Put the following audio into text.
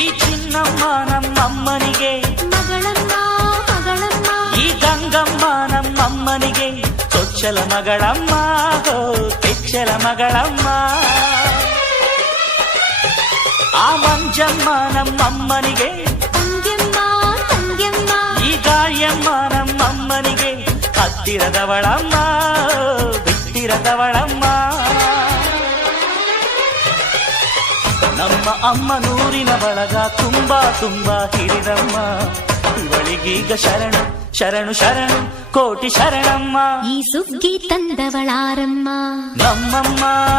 ఈ చిన్నమ్మ నమ్మనిగె ఈ గంగమ్మ నమ్మనిగె తొచ్చల మగళమ్మ తెచ్చల మగళమ్మ ఆ మంజమ్మ నమ్మనిగె ఈ గాయమ్మ నమ్మనిగె హత్తిరదవళమ్మ బిత్తిరదవళమ్మ ನಮ್ಮ ಅಮ್ಮ ನೂರಿನ ಬಳಗ ತುಂಬಾ ತುಂಬಾ ಹಿರಿದಮ್ಮ ಇವಳಿಗೀಗ ಶರಣ ಶರಣು ಶರಣು ಕೋಟಿ ಶರಣಮ್ಮ ಈ ಸುಗ್ಗಿ ತಂದವಳಾರಮ್ಮ ನಮ್ಮಮ್ಮ